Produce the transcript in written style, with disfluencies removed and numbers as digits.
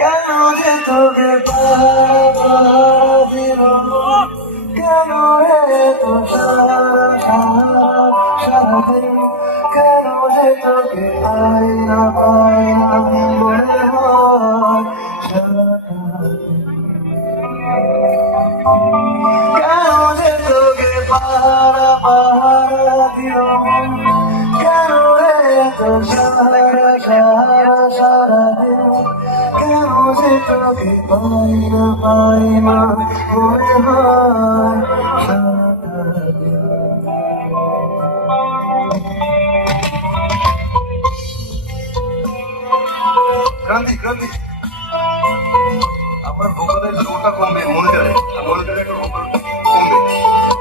কেন যে তোকে দিল, কেন রে তো সারাদিন, কেন যে তোকে পাই না মনে হয় সারাদিন। কেন যে তোকে পাহারা দিল, কেন রে তো সারাদিন, কেন যে তোকে পাই না মনে হয় সারাদিন। ক্রান্তি ক্রান্তি আমার ভোকালের জোরটা কমবে, মনিটরে একটু ভোকাল কমবে।